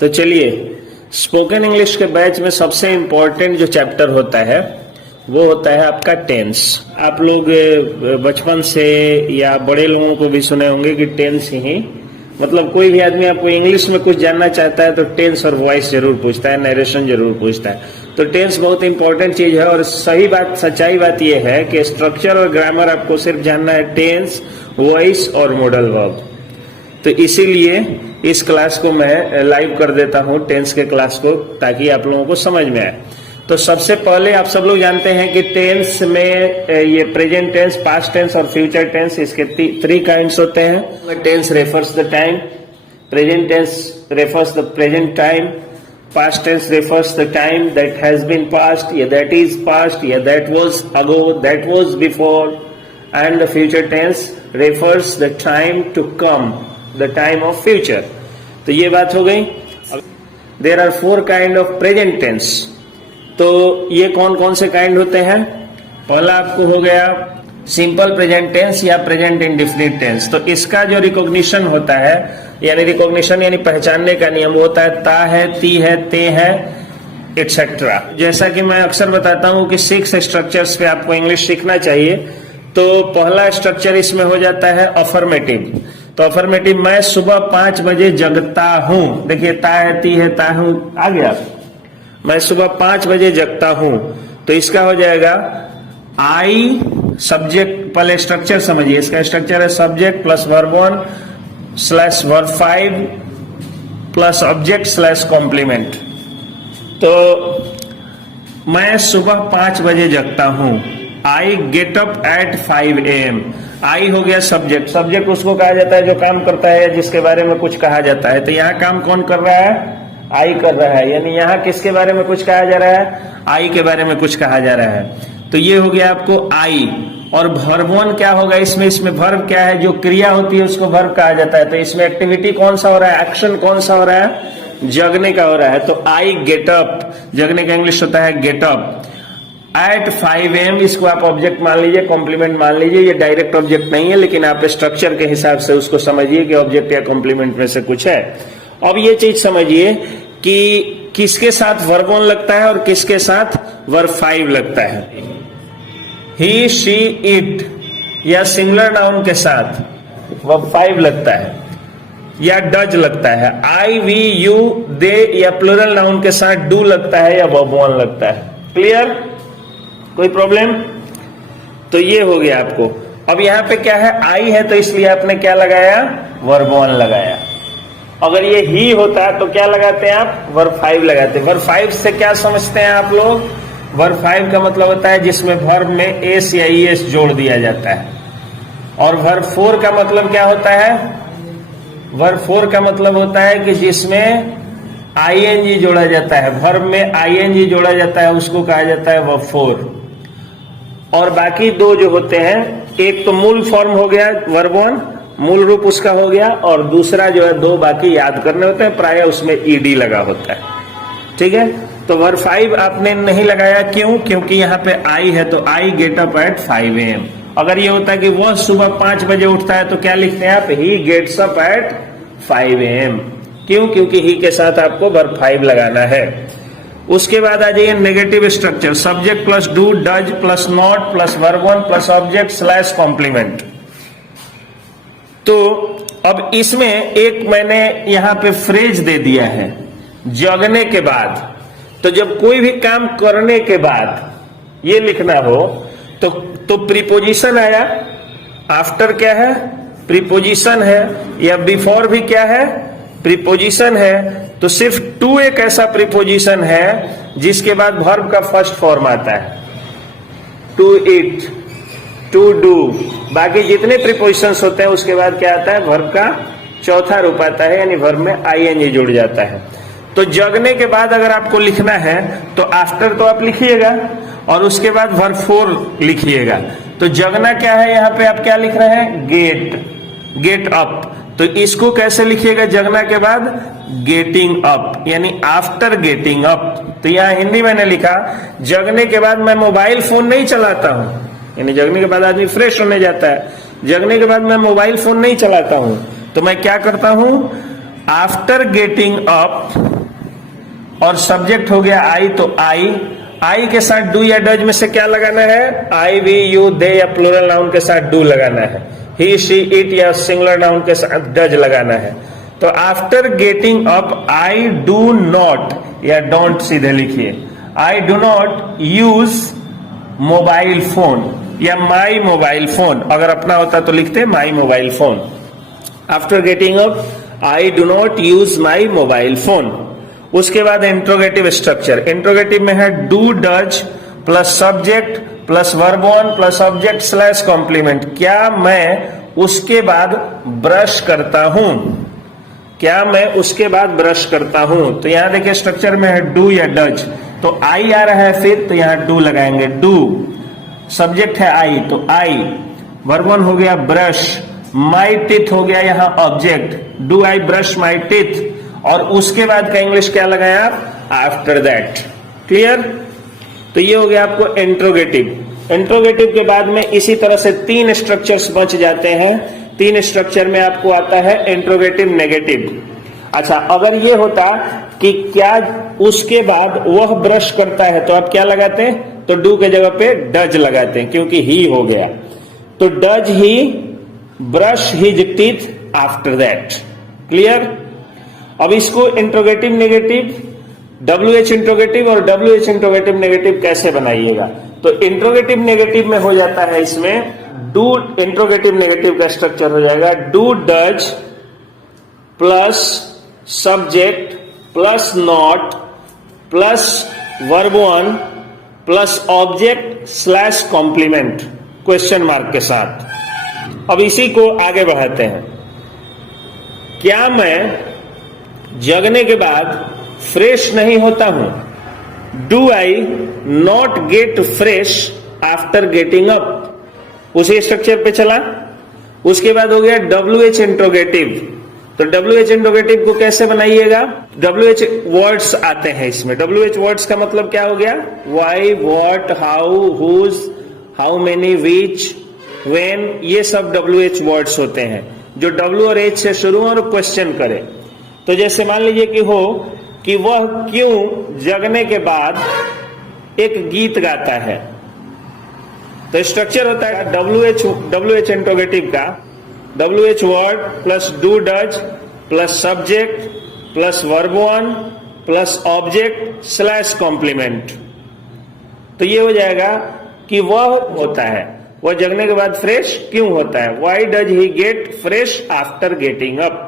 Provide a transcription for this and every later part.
तो चलिए, spoken English के बैच में सबसे इम्पोर्टेंट जो चैप्टर होता है वो होता है आपका टेंस। आप लोग बचपन से या बड़े लोगों को भी सुने होंगे कि टेंस ही मतलब कोई भी आदमी आपको इंग्लिश में कुछ जानना चाहता है तो टेंस और वॉइस जरूर पूछता है, नरेशन जरूर पूछता है। तो टेंस बहुत इंपॉर्टेंट चीज है और सही बात, सच्चाई बात यह है कि स्ट्रक्चर और ग्रामर आपको सिर्फ जानना है, टेंस, वॉइस और मॉडल वर्ब। तो इसीलिए इस क्लास को मैं लाइव कर देता हूं, टेंस के क्लास को, ताकि आप लोगों को समझ में आए। तो सबसे पहले आप सब लोग जानते हैं कि टेंस में ये प्रेजेंट टेंस, पास्ट टेंस और फ्यूचर टेंस, इसके 3 काइंड्स होते हैं। Tense refers the time, present tense refers the present time, past tense refers the time that has been past, या दैट इज पास्ट, या that was ago, that was before, and the future tense refers the time to come, the time of future. तो ये बात हो गई। There are 4 kind of present tense. तो ये कौन कौन से काइंड होते हैं? पहला आपको हो गया सिंपल प्रेजेंट टेंस या प्रेजेंट इंडेफिनिट टेंस। तो इसका जो रिकॉग्निशन होता है, यानी रिकॉग्निशन यानी पहचानने का नियम होता है ता है, ती है, ते है, एटसेट्रा। जैसा कि मैं अक्सर बताता हूं कि 6 स्ट्रक्चर्स पे आपको इंग्लिश सीखना चाहिए। तो पहला स्ट्रक्चर इसमें हो जाता है अफर्मेटिव। तो अफर्मेटिव, मैं सुबह 5 बजे जगता हूं। देखिए, ता है, ती है, ता हूं आ गया। मैं सुबह 5 बजे जगता हूं, तो इसका हो जाएगा आई सब्जेक्ट। पहले स्ट्रक्चर समझिए, इसका स्ट्रक्चर है subject plus verb 1 slash verb 5 plus object slash complement. तो मैं सुबह 5 बजे जगता हूं, I get up at 5 AM। I हो गया सब्जेक्ट। सब्जेक्ट उसको कहा जाता है जो काम करता है, जिसके बारे में कुछ कहा जाता है। तो यहाँ काम कौन कर रहा है? आई कर रहा है। यानी यहाँ किसके बारे में कुछ कहा जा रहा है? आई के बारे में कुछ कहा जा रहा है। तो ये हो गया आपको आई। और वर्ब 1 क्या होगा इसमें? इसमें वर्ब क्या है? जो क्रिया होती है उसको वर्ब कहा जाता है। तो इसमें एक्टिविटी कौन सा हो रहा है? एक्शन कौन सा हो रहा है? जगने का हो रहा है। तो आई गेट अप, जगने का इंग्लिश होता है गेट अप एट 5 AM। इसको आप ऑब्जेक्ट मान लीजिए, कॉम्प्लीमेंट मान लीजिए। ये डायरेक्ट ऑब्जेक्ट नहीं है, लेकिन आप स्ट्रक्चर के हिसाब से उसको समझिए कि ऑब्जेक्ट या कॉम्प्लीमेंट में से कुछ है। अब ये चीज समझिए कि किसके साथ वर्ब 1 लगता है और किसके साथ वर्ब 5 लगता है। ही, शी, इट या सिमिलर नाउन के साथ वर्ब 5 लगता है या डज लगता है। आई, वी, यू, दे या प्लूरल नाउन के साथ डू लगता है या वर्ब 1 लगता है। क्लियर? कोई प्रॉब्लम? तो ये हो गया आपको। अब यहां पे क्या है? आई है, तो इसलिए आपने क्या लगाया? वर्ब 1 लगाया। अगर ये ही होता तो क्या लगाते हैं आप? वर्ब 5 लगाते। वर्ब 5 से क्या समझते हैं आप लोग? वर्ब 5 का मतलब होता है जिसमें वर्ब में एस या ईएस जोड़ दिया जाता है। और वर्ब 4 का मतलब क्या होता है? वर्ब 4 का मतलब होता है कि जिसमें आईएनजी जोड़ा जाता है। वर्ब में आईएनजी जोड़ा जाता है, उसको कहा जाता है वर्ब 4। और बाकी 2 जो होते हैं, एक तो मूल फॉर्म हो गया वर्ब 1, मूल रूप उसका हो गया, और दूसरा जो है 2 बाकी याद करने होते हैं, प्राय उसमें ईडी लगा होता है। ठीक है? तो वर्ब 5 आपने नहीं लगाया, क्यों? क्योंकि यहाँ पे आई है, तो आई गेट अप एट 5 AM। अगर ये होता है कि वह सुबह 5 बजे उठता है, तो क्या लिखते हैं आप? He gets up at 5 AM। क्यों? क्योंकि ही के साथ आपको वर्ब 5 लगाना है। उसके बाद आ जाइए negative structure, subject plus do, does plus not plus verb 1 plus object slash complement. तो अब इसमें एक मैंने यहां पे फ्रेज दे दिया है, जगने के बाद। तो जब कोई भी काम करने के बाद ये लिखना हो तो प्रीपोजिशन आया, आफ्टर क्या है? प्रीपोजिशन है, या बिफोर भी क्या है? प्रीपोजिशन है। तो सिर्फ टू एक ऐसा प्रीपोजिशन है जिसके बाद वर्ब का फर्स्ट फॉर्म आता है, टू इट, टू डू। बाकी जितने प्रीपोजिशंस होते हैं उसके बाद क्या आता है? वर्ब का चौथा रूप आता है, यानी वर्ब में आईएनजी जुड़ जाता है। तो जगने के बाद अगर आपको लिखना है तो आफ्टर तो आप लिखिएगा और उसके बाद वर्ब 4 लिखिएगा। तो जगना क्या है? यहाँ पे आप क्या लिख रहे हैं? Get, get up. तो इसको कैसे लिखिएगा जगना के बाद? गेटिंग अप, यानी आफ्टर गेटिंग अप। तो यहाँ हिंदी मैंने लिखा, जगने के बाद मैं मोबाइल फोन नहीं चलाता हूं। यानी जगने के बाद आदमी फ्रेश होने जाता है, जगने के बाद मैं मोबाइल फोन नहीं चलाता हूं। तो मैं क्या करता हूं? आफ्टर गेटिंग अप, और सब्जेक्ट हो गया आई, तो आई के साथ डू या डज में से क्या लगाना है? आई, वी, यू, दे या प्लूरल नाउन के साथ डू लगाना है। ही, शी, इट या सिंगुलर नाउन के साथ डज लगाना है। तो after getting up I do not या डोंट सीधे लिखिए, आई do not use mobile phone या माई मोबाइल फोन, अगर अपना होता तो लिखते माई mobile phone. After getting up I do not use my mobile phone. उसके बाद इंट्रोगेटिव स्ट्रक्चर, इंट्रोगेटिव में है do does plus subject plus verb one plus object slash complement. क्या मैं उसके बाद ब्रश करता हूं? क्या मैं उसके बाद ब्रश करता हूं? तो यहां देखिए स्ट्रक्चर में है डू या डज, तो आई आ रहा है फिर, तो यहां डू लगाएंगे। डू, सब्जेक्ट है आई, तो आई, वर्ब वन हो गया ब्रश, माई टीथ हो गया यहां object, do I brush my teeth, और उसके बाद का इंग्लिश क्या लगाया आप? After that. क्लियर? तो ये हो गया आपको इंट्रोगेटिव। इंट्रोगेटिव के बाद में इसी तरह से 3 स्ट्रक्चर्स बच जाते हैं। 3 स्ट्रक्चर में आपको आता है इंट्रोगेटिव नेगेटिव। अच्छा, अगर ये होता कि क्या उसके बाद वह ब्रश करता है, तो आप क्या लगाते हैं? तो डू के जगह पे डज लगाते हैं, क्योंकि ही हो गया। तो does he brush his teeth after that. Clear? अब इसको इंट्रोगेटिव नेगेटिव, WH इंट्रोगेटिव और WH इंट्रोगेटिव नेगेटिव कैसे बनाइएगा? तो इंट्रोगेटिव नेगेटिव में हो जाता है इसमें डू, इंट्रोगेटिव नेगेटिव का स्ट्रक्चर हो जाएगा do does plus subject plus not plus verb one plus object slash complement question mark के साथ। अब इसी को आगे बढ़ाते हैं। क्या मैं जगने के बाद फ्रेश नहीं होता हूं? Do I not gate fresh after getting up. उसी स्ट्रक्चर पे चला। उसके बाद हो गया WH इंट्रोगेटिव। तो WH इंट्रोगेटिव को कैसे बनाइएगा? WH वर्ड्स आते हैं इसमें। WH वर्ड्स का मतलब क्या हो गया? Why, what, how, whose, how many, which, when, ये सब WH वर्ड्स होते हैं जो W और H से शुरू और क्वेश्चन करे। तो जैसे मान लीजिए कि हो कि वह क्यों जगने के बाद एक गीत गाता है, तो स्ट्रक्चर होता है WH इंट्रोगेटिव का WH word plus do does plus subject plus verb one plus object slash complement. तो ये हो जाएगा कि वह होता है, वह जगने के बाद फ्रेश क्यों होता है? Why does he gate fresh after getting up.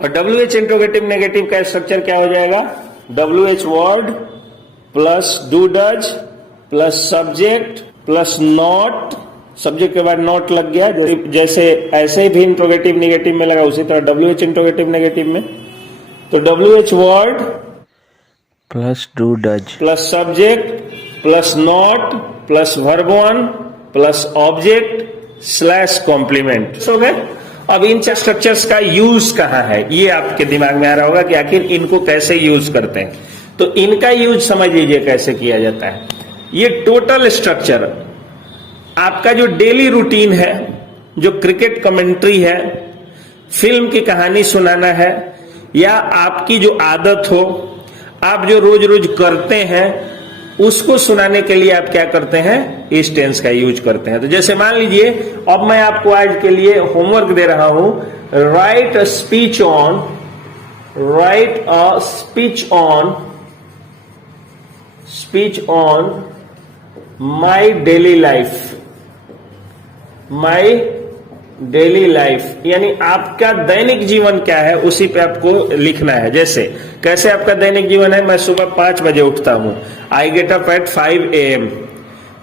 और WH इंट्रोगेटिव नेगेटिव का स्ट्रक्चर क्या हो जाएगा? WH word plus do does plus subject plus not, subject के बाद नॉट लग गया, जैसे ऐसे भी इंट्रोगेटिव नेगेटिव में लगा उसी तरह WH इंट्रोगेटिव नेगेटिव में। तो WH word plus do does plus subject plus not plus verb one plus object slash complement हो गए। अब इन स्ट्रक्चर्स का यूज कहां है, ये आपके दिमाग में आ रहा होगा कि आखिर इनको कैसे यूज करते हैं। तो इनका यूज समझ लीजिए कैसे किया जाता है। ये टोटल स्ट्रक्चर आपका जो डेली रूटीन है, जो क्रिकेट कमेंट्री है, फिल्म की कहानी सुनाना है, या आपकी जो आदत हो, आप जो रोज रोज करते हैं, उसको सुनाने के लिए आप क्या करते हैं? इस टेंस का यूज करते हैं। तो जैसे मान लीजिए अब मैं आपको आज के लिए होमवर्क दे रहा हूं, right a speech on my daily life, यानी आपका दैनिक जीवन क्या है उसी पे आपको लिखना है। जैसे कैसे आपका दैनिक जीवन है? मैं सुबह 5 बजे उठता हूं, I get up at 5 AM।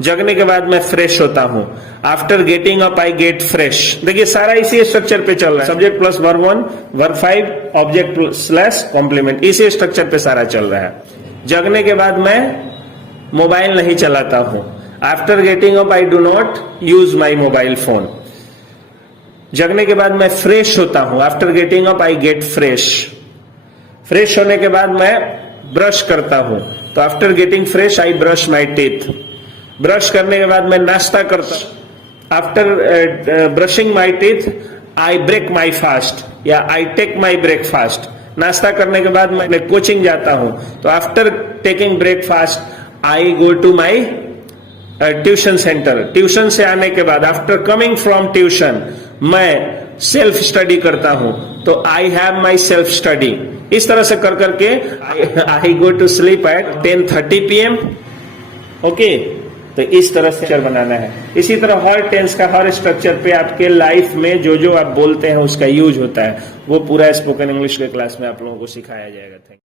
जगने के बाद मैं फ्रेश होता हूं, after getting up I get fresh. देखिए सारा इसी स्ट्रक्चर पे चल रहा है, subject plus verb one verb 5 object slash complement, इसी स्ट्रक्चर पे सारा चल रहा है। जगने के बाद मैं मोबाइल नहीं चलाता हूं, after getting up I do not use my mobile phone. जगने के बाद मैं फ्रेश होता हूं, after getting up I get fresh. Fresh होने के बाद मैं ब्रश करता हूं, तो after getting fresh I brush my teeth. Brush करने के बाद मैं नाश्ता करता हूं, after brushing my teeth I break my fast या आई टेक माई ब्रेकफास्ट। नाश्ता करने के बाद मैं कोचिंग जाता हूं, तो after taking breakfast I go to my tuition centre. Tuition से आने के बाद आफ्टर कमिंग फ्रॉम ट्यूशन मैं सेल्फ स्टडी करता हूं, तो I have my self study. इस तरह से कर करके I go to sleep at 10:30 PM। Okay, तो इस तरह से बनाना है। इसी तरह हर टेंस का हर स्ट्रक्चर पे आपके लाइफ में जो जो आप बोलते हैं उसका यूज होता है, वो पूरा स्पोकन इंग्लिश के क्लास में आप लोगों को सिखाया जाएगा। Thank you.